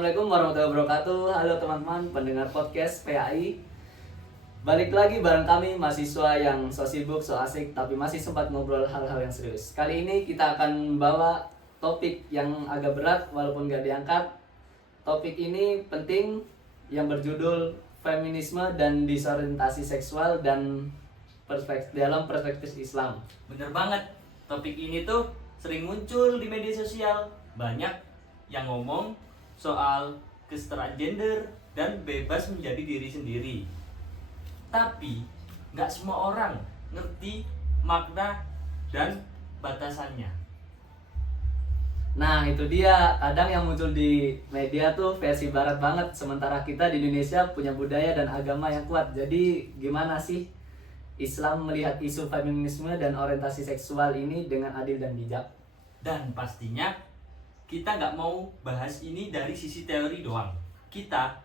Assalamualaikum warahmatullahi wabarakatuh. Halo teman-teman pendengar podcast PAI. Balik lagi bareng kami mahasiswa yang so sibuk, so asik, tapi masih sempat ngobrol hal-hal yang serius. Kali ini kita akan bawa topik yang agak berat walaupun gak diangkat. Topik ini penting yang berjudul feminisme dan disorientasi seksual dan dalam perspektif Islam. Bener banget, topik ini tuh sering muncul di media sosial. Banyak yang ngomong soal kesetaraan gender dan bebas menjadi diri sendiri. Tapi nggak semua orang ngerti makna dan batasannya. Nah itu dia, kadang yang muncul di media tuh versi barat banget. Sementara kita di Indonesia punya budaya dan agama yang kuat. Jadi gimana sih Islam melihat isu feminisme dan orientasi seksual ini dengan adil dan bijak? Dan pastinya kita nggak mau bahas ini dari sisi teori doang. Kita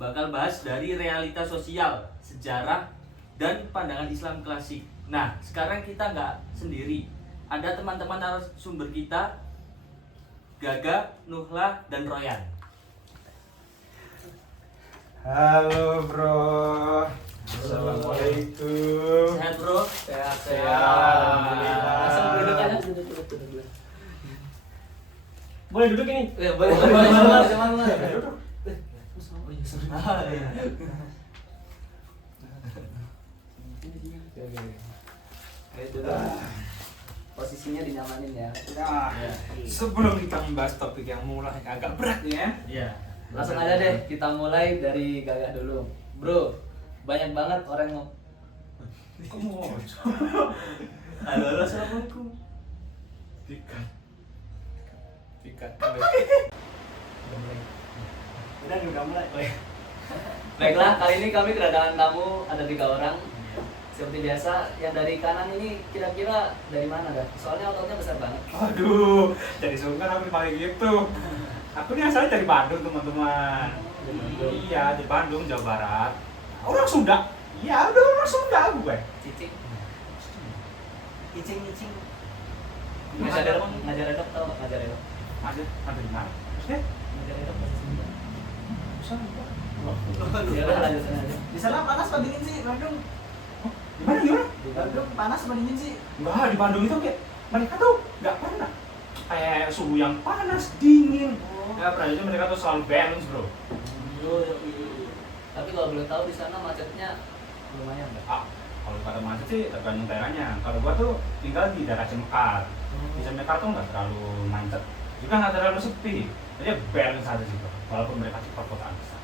bakal bahas dari realita sosial, sejarah, dan pandangan Islam klasik. Nah, sekarang kita nggak sendiri. Ada teman-teman narasumber kita, Gaga, Nuhla, dan Royan. Halo bro. Assalamualaikum. Sehat bro? Sehat, Alhamdulillah. Langsung duduk aja, duduk. Boleh duduk ini? Ya, boleh, sama. Duduk. Itu posisinya dinyamanin ya. Nah, sebelum kita membahas topik yang mulai agak berat ya. Iya. Langsung aja deh, kita mulai dari Gagak dulu. Bro, banyak banget orang yang Kamu Halo, assalamualaikum. Tikat. Udah mulai. Baiklah, kali ini kami kedatangan tamu ada 3 orang. Seperti biasa, yang dari kanan ini kira-kira dari mana dah? Soalnya ototnya besar banget. Aduh, jadi sungkan aku dipanggil gitu. Aku ini asalnya dari Bandung teman-teman. Iya, di Bandung, Jawa Barat. Orang Sunda. Iya, udah orang Sunda gue. Cicing. Icing. Ngajar edok tau nggak ngajar edok? Ada di mana? Maksudnya? Ngajar edok bahasa Sunda. Ya Di udah lanjut aja. sana panas apa dingin sih, Bandung? Gimana? Di Bandung panas apa dingin sih? Enggak, di Bandung itu kayak mereka tuh nggak pernah kayak suhu yang panas, dingin. Ya, pernah mereka tuh selalu balance, bro. Tapi kalau boleh tahu di sana macetnya lumayan nggak? Ah, kalau pada macet sih tergantung daerahnya. Kalau gua tuh tinggal di daerah Cemekar. Di Cemekar tuh nggak terlalu macet, juga nggak terlalu sepi. Jadi balance aja sih, bro. Walaupun mereka di perkotaan besar.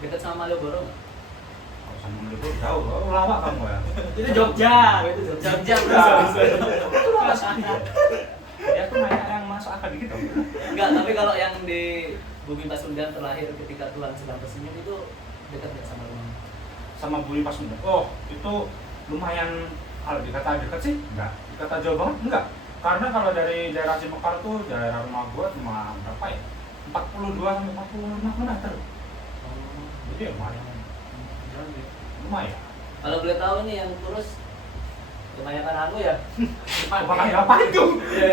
Dekat sama Malioboro nggak? Kalau sama Malioboro jauh, bro. Lawak kamu ya. Itu Jogja. Jogja bro. Dia tuh nanya yang masuk akal dikit dong. Enggak, tapi kalau yang di Bumi Pasundan terlahir ketika Tuhan sedang tersenyum itu dekat nggak sama rumah? Sama Bumi Pasundan. Oh, itu lumayan, kalau dikata dekat sih enggak. Dikata jauh banget enggak. Karena kalau dari daerah Cimekar tuh daerah rumah gua cuma berapa ya? 42 sampai 45 meter. Jadi ya lumayan. Lumayan. Kalau boleh tahu nih yang kurus kebanyakan anu ya? Makanya apa itu?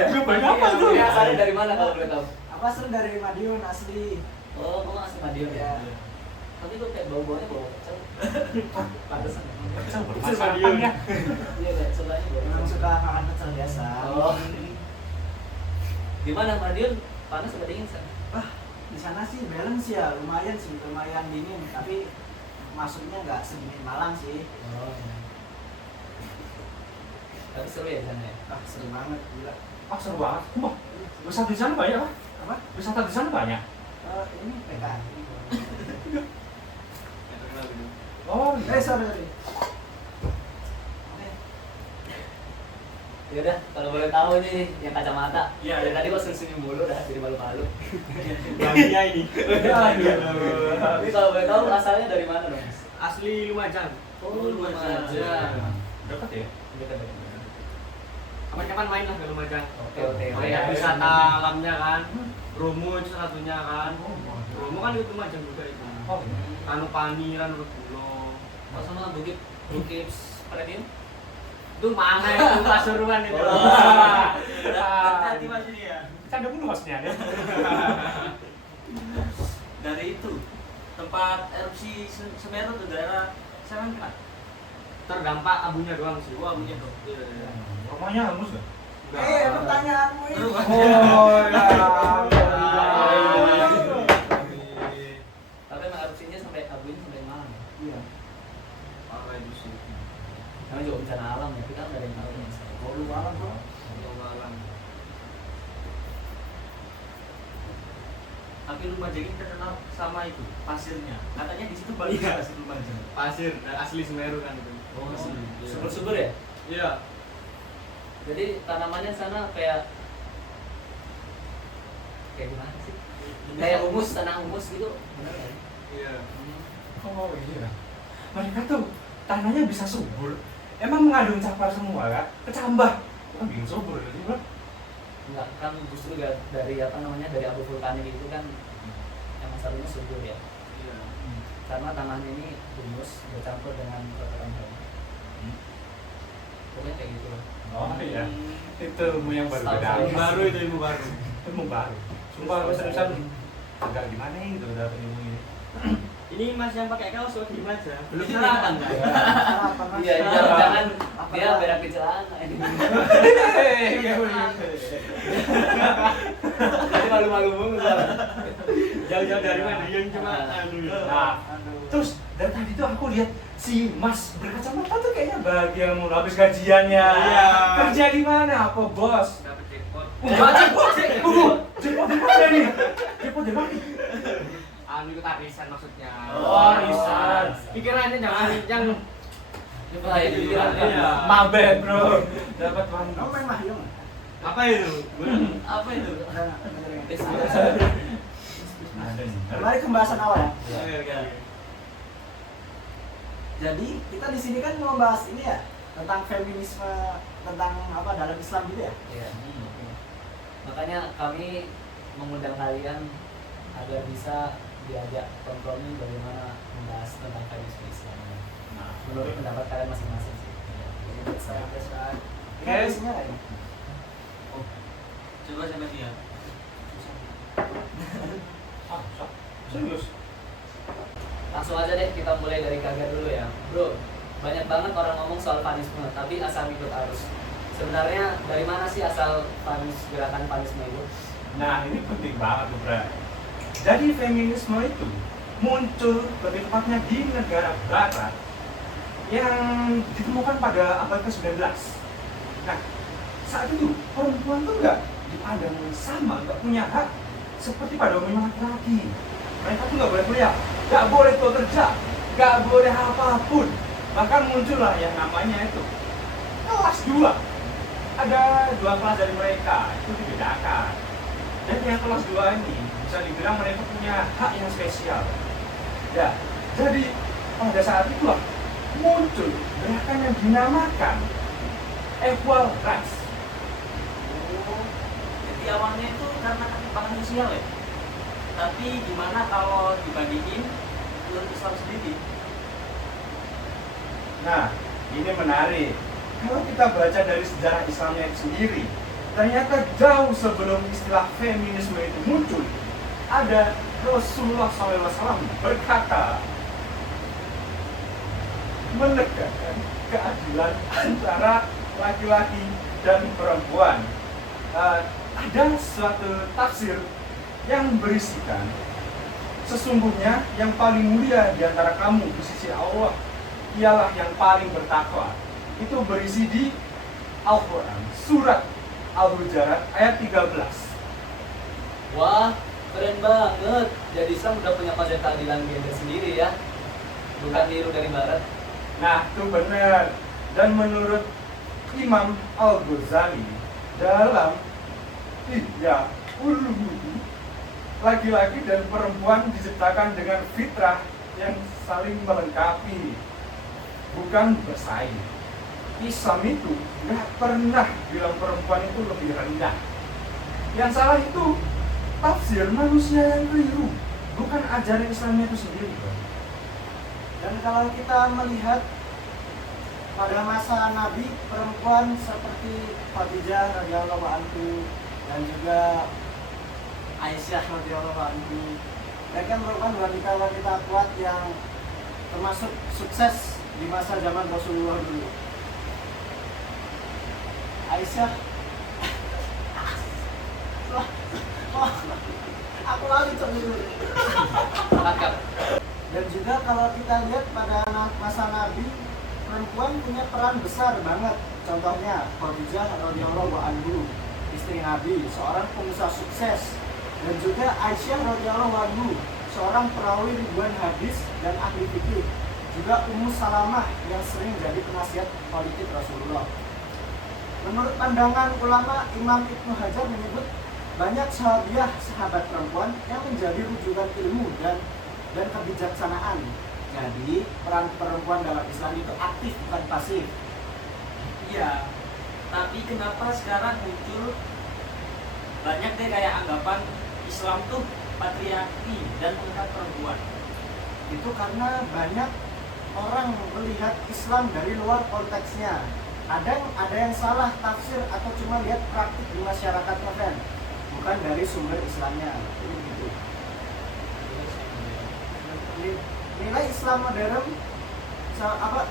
Kebanyakan apa tuh? Ya, asalnya dari mana kalau boleh tahu? Aku asal dari Madiun asli. Oh, kamu asli Madiun ya? Iya. Tapi kok kayak bau-baunya bau kecil. Pantesan. Pecel bermasalah ya. Iya, kayak sebelahnya bau. Memang suka makan pecel biasa. Oh. Gimana Madiun? Panas apa dingin sih? Di sana sih balance ya, lumayan dingin, tapi masuknya nggak sedingin Malang sih. Oh. Tapi seru ya sana ya? Seru banget, gila. Ah, seru banget. Wah, wisata di sana banyak lah. Apa? Wisata di sana banyak. Ini PKI. Oh, iya. Sorry. Ya udah, kalau boleh tahu nih yang kacamata. Iya, Dari iya. tadi kok senyum mulu dah jadi malu-malu. Baginya ini. Tapi kalau boleh tahu asalnya dari mana dong? Asli Lumajang. Oh, Lumajang. Dekat ya? Dekat-dekat. Kapan-kapan main lah ke Lumajang. Oke. Banyak wisata alamnya kan. Bromo itu salah satunya kan. Bromo kan itu Lumajang juga itu. Oh, Ranupani, Ranupulo. Oh, sama Bukit Premium? Itu mana itu Pasuruan itu. Hati-hati Mas ini ya. Canda mulu hostnya deh. dari itu tempat erupsi Semeru ke daerah sana kena. Terdampak abunya doang sih. Wah, punya dong. Rumahnya hangus nggak? Pertanyaanmu ini. Oh ya. Tapi emang erupsinya sampai abunya sampai malam ya. Iya. Parah itu sih. Namanya juga bencana alam ya, kita nggak ada yang tahu ya. Oh, lu malam bro. Malam. Tapi Lumajang ini terkenal sama itu pasirnya. Katanya di situ banyak Iya. pasir Lumajang. Pasir asli Semeru kan itu. Oh, asli. Iya. Subur-subur ya. Iya. Jadi tanamannya sana kayak gimana sih? Kayak humus, tanah humus gitu, benar nggak? Iya. Oh iya. Mereka tuh tanahnya bisa subur. Emang mengandung cakar semua kan? Kecambah. Kan bikin subur jadi bro. Enggak, kan justru dari apa namanya, dari abu vulkanik itu kan emang satunya subur ya. Iya. Karena tanahnya ini humus bercampur dengan kotoran hewan. Pokoknya kayak gitu loh. Oh iya. Itu ilmu yang baru Setahu beda. saya. Ilmu baru itu ilmu baru. Ilmu baru. Sumpah lu seriusan agak gimana gitu dapat ilmu ini. Ini Mas yang pakai kaos kok diem aja. Belum Iya. sarapan kan? Iya, jangan dia berak di celana ini. Jadi malu-malu banget soalnya. Jauh-jauh dari Madiun cuma anu ya. Nah, terus dari tadi tuh aku lihat si Mas berkacamata tuh kayaknya bahagia mau habis gajiannya. Iya. Kerja di mana? Apa bos? Dapat jackpot. Jackpot di mana nih? Jackpot di mana? Anu itu arisan maksudnya. Oh, arisan. Pikirannya jangan yang Ini bahaya di pikiran. Iya. Mabek bro. Dapat uang. Kamu main mahjong? apa itu? Apa itu? Ada nih. Kembali ke pembahasan awal ya. Oke, oke. Jadi kita di sini kan mau bahas ini ya tentang feminisme, tentang apa dalam Islam gitu ya. Iya. Makanya kami mengundang kalian agar bisa diajak kompromi bagaimana membahas tentang feminisme Islam. Nah, Menurut pendapat kalian masing-masing sih. Jadi Sampai saat ini Oke. ada isinya nggak ini? Coba sampai dia. ah, serius. langsung aja deh kita mulai dari kaget dulu ya, bro. Banyak banget orang ngomong soal panisme, tapi asal ikut arus. Sebenarnya dari mana sih asal gerakan panisme itu? Nah, ini penting banget tuh, Bra. Jadi feminisme itu muncul lebih tepatnya di negara barat yang ditemukan pada abad ke-19. Nah, saat itu perempuan tuh nggak dipandang sama, nggak punya hak seperti pada umumnya laki-laki. Mereka tuh nggak boleh kuliah, nggak boleh bekerja, nggak boleh apapun. Bahkan muncullah yang namanya itu kelas 2. Ada 2 kelas dari mereka, itu dibedakan. Dan yang kelas 2 ini bisa dibilang mereka punya hak yang spesial. Ya, jadi pada saat itulah muncul gerakan yang dinamakan equal rights. Oh, jadi awalnya itu karena ketimpangan sosial ya. Tapi gimana kalau dibandingin menurut Islam sendiri? Nah, ini menarik. Kalau kita baca dari sejarah Islamnya itu sendiri, ternyata jauh sebelum istilah feminisme itu muncul, ada Rasulullah SAW berkata, menegakkan keadilan antara laki-laki dan perempuan. Ada suatu tafsir yang berisikan, sesungguhnya yang paling mulia di antara kamu di sisi Allah ialah yang paling bertakwa. Itu berisi di Al-Quran, surat Al-Hujurat ayat 13. Wah, keren banget. Jadi Islam udah punya konsep keadilan gender sendiri ya, bukan niru dari Barat. Nah, itu benar. Dan menurut Imam Al-Ghazali dalam Ihya Ulumuddin, laki-laki dan perempuan diciptakan dengan fitrah yang saling melengkapi, bukan bersaing. Islam itu nggak pernah bilang perempuan itu lebih rendah. Yang salah itu tafsir manusia yang keliru, bukan ajaran Islamnya itu sendiri, Bang. Dan kalau kita melihat pada masa Nabi, perempuan seperti Khadijah radhiyallahu anhu dan juga Aisyah radhiyallahu anhu mereka merupakan wanita-wanita kuat yang termasuk sukses di masa zaman Rasulullah dulu. Aisyah, wah, aku lagi dulu. Lengkap. Dan juga kalau kita lihat pada masa Nabi, perempuan punya peran besar banget. Contohnya Khadijah radhiyallahu anha, istri Nabi, seorang pengusaha sukses. Dan juga Aisyah radhiyallahu anha, seorang perawi ribuan hadis dan ahli fikih. Juga Ummu Salamah yang sering jadi penasihat politik Rasulullah. Menurut pandangan ulama, Imam Ibnu Hajar menyebut banyak sahabat perempuan yang menjadi rujukan ilmu dan kebijaksanaan. Jadi peran perempuan dalam Islam itu aktif bukan pasif. Iya, tapi kenapa sekarang muncul banyak deh kayak anggapan Islam tuh patriarki dan mengangkat perempuan? Itu karena banyak orang melihat Islam dari luar konteksnya. Ada yang salah tafsir atau cuma lihat praktik di masyarakatnya kan, bukan dari sumber Islamnya. Ini gitu. Nilai Islam modern,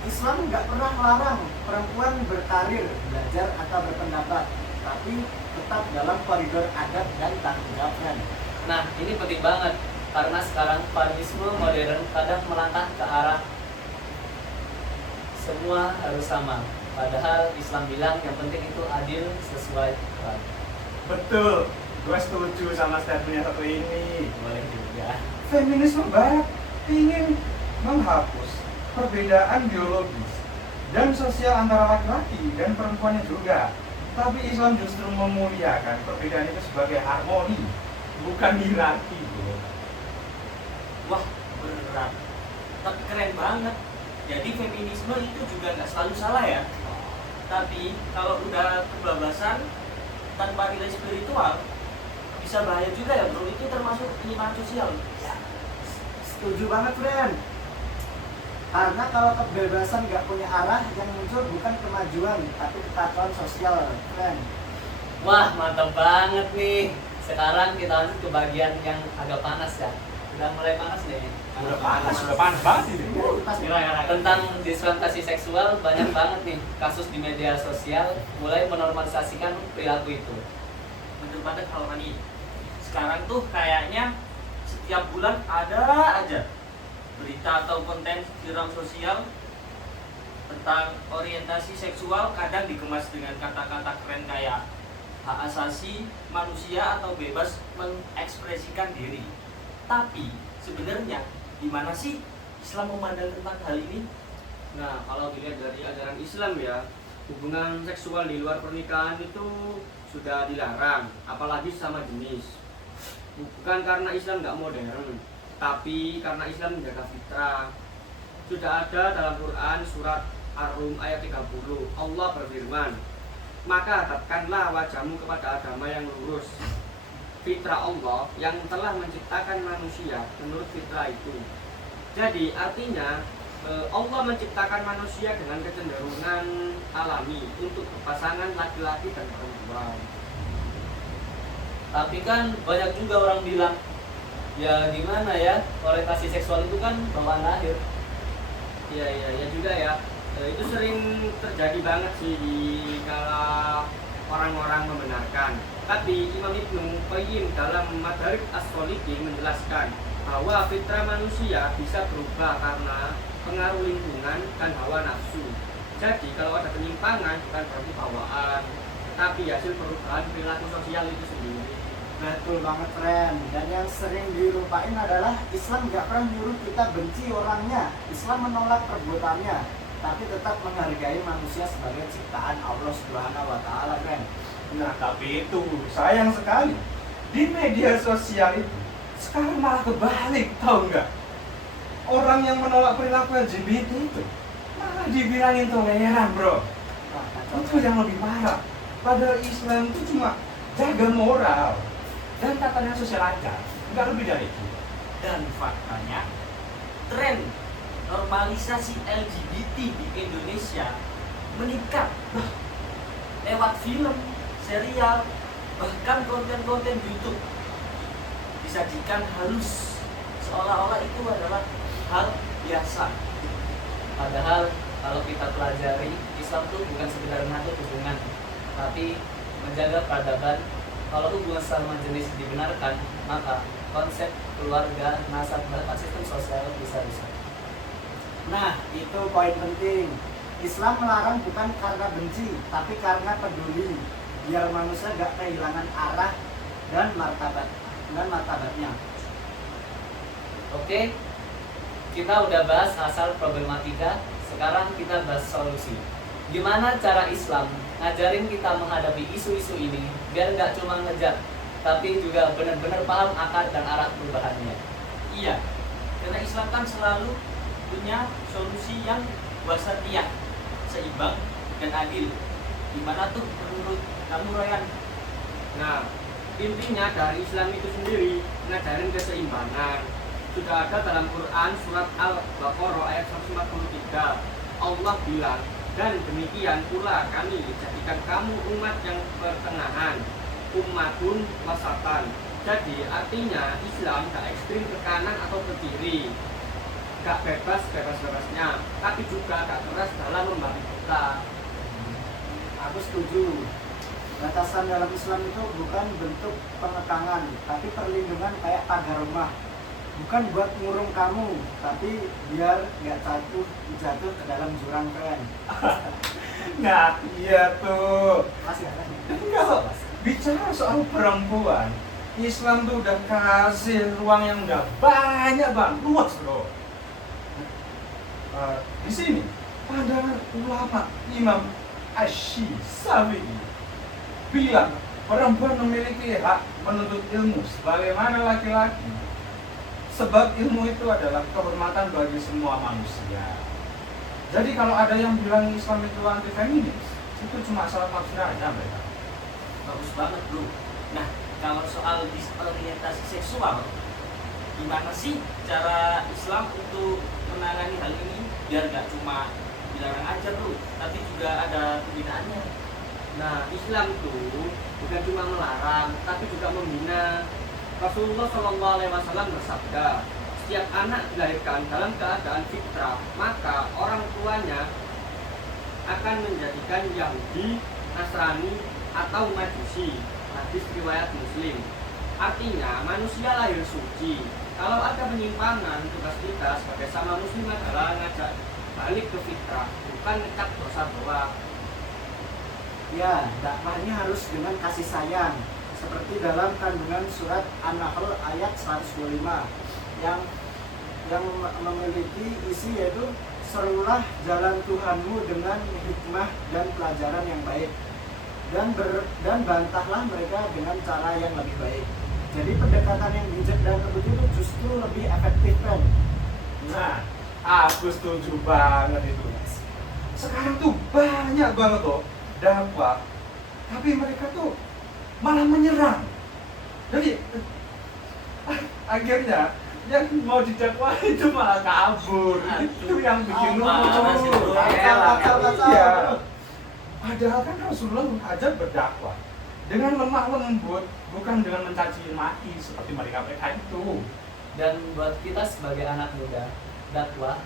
Islam nggak pernah melarang perempuan berkarir, belajar atau berpendapat, tapi tetap dalam koridor adab dan tanggung jawab kan. Nah, ini penting banget karena sekarang feminisme modern kadang melangkah ke arah semua harus sama. Padahal Islam bilang yang penting itu adil sesuai Quran. Betul, gue setuju sama statementnya satu ini. Boleh juga. Feminisme barat ingin menghapus perbedaan biologis dan sosial antara laki-laki dan perempuannya juga. Tapi Islam justru memuliakan perbedaan itu sebagai harmoni, bukan hierarki, bro. Wah, berat. Tapi keren banget. Jadi feminisme itu juga nggak selalu salah ya. Tapi kalau udah kebablasan tanpa nilai spiritual bisa bahaya juga ya bro. Itu termasuk penyimpangan sosial. Setuju banget, Ren. Karena kalau kebebasan nggak punya arah, yang muncul bukan kemajuan, tapi kekacauan sosial, Ren. Wah, mantap banget nih. Sekarang kita lanjut ke bagian yang agak panas ya. Udah mulai panas nih. Udah panas banget ini. Tentang disorientasi seksual banyak banget nih kasus di media sosial mulai menormalisasikan perilaku itu. Bener banget hal ini. Sekarang tuh kayaknya setiap bulan ada aja berita atau konten viral sosial tentang orientasi seksual, kadang dikemas dengan kata-kata keren kayak hak asasi manusia atau bebas mengekspresikan diri. Tapi sebenarnya gimana sih Islam memandang tentang hal ini? Nah, kalau dilihat dari ajaran Islam ya, hubungan seksual di luar pernikahan itu sudah dilarang, apalagi sama jenis. Bukan karena Islam nggak modern, tapi karena Islam menjaga fitrah. Sudah ada dalam Quran surat Ar-Rum ayat 30, Allah berfirman, maka hadapkanlah wajahmu kepada agama yang lurus, fitrah Allah yang telah menciptakan manusia menurut fitrah itu. Jadi artinya Allah menciptakan manusia dengan kecenderungan alami untuk berpasangan laki-laki dan perempuan. Tapi kan banyak juga orang bilang, ya gimana ya, orientasi seksual itu kan bawaan lahir. Iya juga ya. Itu sering terjadi banget sih di kala orang-orang membenarkan. Tapi Imam Ibnu Qayyim dalam Madarij As-Shalihin menjelaskan bahwa fitrah manusia bisa berubah karena pengaruh lingkungan dan hawa nafsu. Jadi kalau ada penyimpangan bukan berarti bawaan, tapi hasil perubahan perilaku sosial itu sendiri. Betul banget, Ren. Dan yang sering dilupain adalah Islam nggak pernah nyuruh kita benci orangnya. Islam menolak perbuatannya, tapi tetap menghargai manusia sebagai ciptaan Allah Subhanahu wa Ta'ala, Ren. Nah, tapi itu sayang sekali di media sosial itu sekarang malah kebalik, tahu nggak? Orang yang menolak perilaku LGBT itu malah dibilangin toleran, bro. Itu yang lebih parah. Padahal Islam itu cuma jaga moral dan tatanan sosial aja, nggak lebih dari itu. Dan faktanya, tren normalisasi LGBT di Indonesia meningkat lewat film, serial, bahkan konten-konten YouTube disajikan halus seolah-olah itu adalah hal biasa. Padahal kalau kita pelajari, Islam itu bukan sekedar mengatur hubungan, tapi menjaga peradaban. Kalau hubungan sesama jenis dibenarkan, maka konsep keluarga, nasab, bahkan sistem sosial bisa rusak. Nah, itu poin penting. Islam melarang bukan karena benci, tapi karena peduli, biar manusia gak kehilangan arah dan martabatnya. Oke, kita udah bahas asal problematika, sekarang kita bahas solusi. Gimana cara Islam ngajarin kita menghadapi isu-isu ini biar nggak cuma ngejar, tapi juga benar-benar paham akar dan arah perubahannya. Iya, karena Islam kan selalu punya solusi yang wasatiyah, seimbang dan adil. Gimana tuh menurut kamu, Ryan? Nah, intinya dari Islam itu sendiri ngajarin keseimbangan. Sudah ada dalam Quran surat Al-Baqarah ayat 143. Allah bilang, dan demikian pula kami jadikan kamu umat yang pertengahan, ummatun wasatan. Jadi artinya Islam gak ekstrim ke kanan atau ke kiri, gak bebasnya, tapi juga gak keras dalam membantu kita. Aku setuju. Batasan dalam Islam itu bukan bentuk pengekangan, tapi perlindungan kayak pagar rumah. Bukan buat ngurung kamu, tapi biar gak jatuh ke dalam jurang keren. Nah, iya tuh. Masih ada. Kalau bicara soal perempuan, Islam tuh udah kasih ruang yang udah banyak banget, luas bro. Di sini pandangan ulama Imam Asy-Syafi'i bilang perempuan memiliki hak menuntut ilmu sebagaimana laki-laki, sebab ilmu itu adalah kehormatan bagi semua manusia. Jadi kalau ada yang bilang Islam itu anti feminis, itu cuma salah tafsir aja mereka. Bagus banget bro. Nah, kalau soal disorientasi seksual, gimana sih cara Islam untuk menangani hal ini biar gak cuma dilarang aja bro, tapi juga ada pembinaannya? Nah, Islam itu bukan cuma melarang, tapi juga membina. Rasulullah SAW bersabda, setiap anak dilahirkan dalam keadaan fitrah, maka orang tuanya akan menjadikan Yahudi, Nasrani, atau Majusi. Hadis riwayat Muslim. Artinya manusia lahir suci. Kalau ada penyimpangan, tugas kita sebagai sama muslim adalah ngajak balik ke fitrah, bukan ngecap dosa doang. Ya, dakwahnya harus dengan kasih sayang, seperti dalam kandungan surat An-Nahl ayat 125 yang memiliki isi yaitu serulah jalan Tuhanmu dengan hikmah dan pelajaran yang baik, dan bantahlah mereka dengan cara yang lebih baik. Jadi pendekatan yang bijak dan lembut itu justru lebih efektif kan? Nah, aku setuju banget itu. Sekarang tuh banyak banget tuh dakwah, tapi mereka tuh malah menyerang. Jadi akhirnya yang mau didakwa itu malah kabur. Itu yang bikin lucu. Iya. Padahal kan Rasulullah aja berdakwah dengan lemah lembut, bukan dengan mencaci maki seperti mereka itu. Dan buat kita sebagai anak muda, dakwah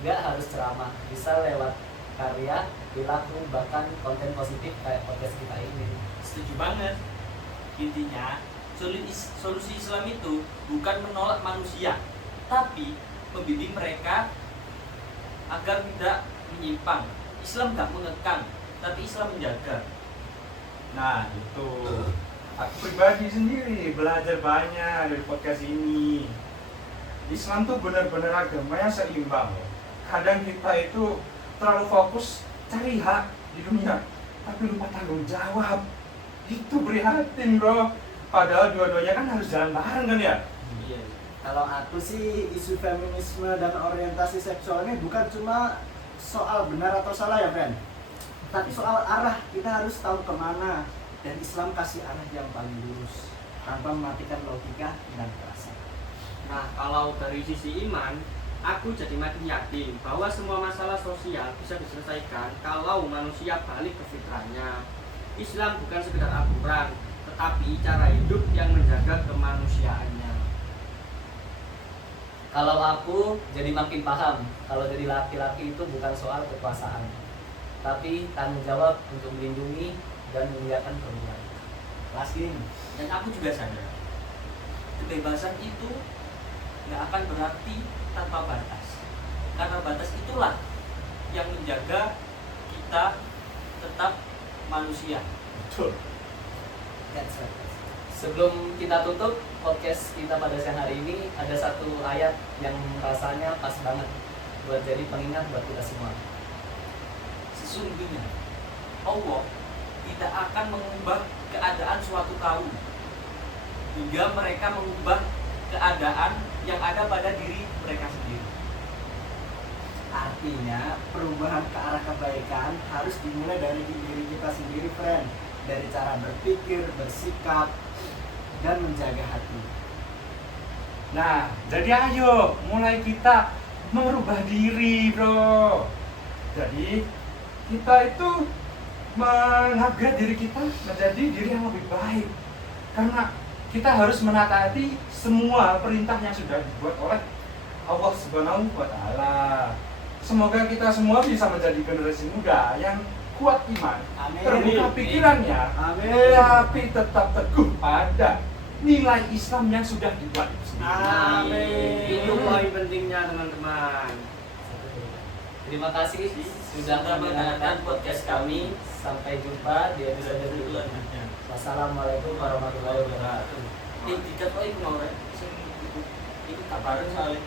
nggak harus ceramah, bisa lewat karya, perilaku, bahkan konten positif kayak podcast kita ini. Setuju banget. Intinya solusi Islam itu bukan menolak manusia, tapi membimbing mereka agar tidak menyimpang. Islam gak mengekang, tapi Islam menjaga. Nah itu, aku pribadi sendiri belajar banyak dari podcast ini. Islam tuh benar-benar agamanya seimbang loh. Kadang kita itu terlalu fokus cari hak di dunia, tapi lupa tanggung jawab. Itu prihatin bro. Padahal dua-duanya kan harus jalan bareng kan ya. Iya. Kalau aku sih isu feminisme dan orientasi seksual ini bukan cuma soal benar atau salah ya Ben, tapi soal arah. Kita harus tahu kemana, dan Islam kasih arah yang paling lurus tanpa mematikan logika dan perasaan. Nah, kalau dari sisi iman, aku jadi makin yakin bahwa semua masalah sosial bisa diselesaikan kalau manusia balik ke fitrahnya. Islam bukan sekedar aturan, tetapi cara hidup yang menjaga kemanusiaannya. Kalau aku jadi makin paham kalau jadi laki-laki itu bukan soal kekuasaan, tapi tanggung jawab untuk melindungi dan memuliakan perempuan. Laskin. Dan aku juga sadar kebebasan itu nggak akan berarti tanpa batas, karena batas itulah yang menjaga kita tetap manusia. Betul. That's right. Sebelum kita tutup podcast kita pada siang hari ini, ada satu ayat yang rasanya pas banget buat jadi pengingat buat kita semua. Sesungguhnya Allah tidak akan mengubah keadaan suatu kaum hingga mereka mengubah keadaan yang ada pada diri mereka sendiri. Artinya perubahan ke arah kebaikan harus dimulai dari diri kita sendiri, friend. Dari cara berpikir, bersikap, dan menjaga hati. Nah, jadi ayo mulai kita merubah diri, bro. Jadi kita itu mengupgrade diri kita menjadi diri yang lebih baik. Karena kita harus menaati semua perintah yang sudah dibuat oleh Allah Subhanahu wa Ta'ala. Semoga kita semua bisa menjadi generasi muda yang kuat iman, Amin. terbuka pikirannya, Amin. tapi tetap teguh pada nilai Islam yang sudah dibuat itu sendiri. Amin. Itu poin pentingnya teman-teman. Terima kasih sudah mendengarkan podcast kami. Sampai jumpa di episode berikutnya. Selanjutnya. Wassalamualaikum warahmatullahi wabarakatuh. Dikat wae mau rek. Itu kabaran soalnya.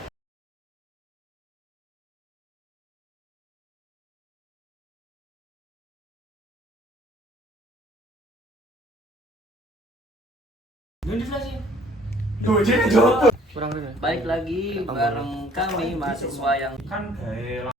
Ini inflasi. Tuh, jadi jawab. Kurang Baik lagi bareng kami mahasiswa yang Kan kayak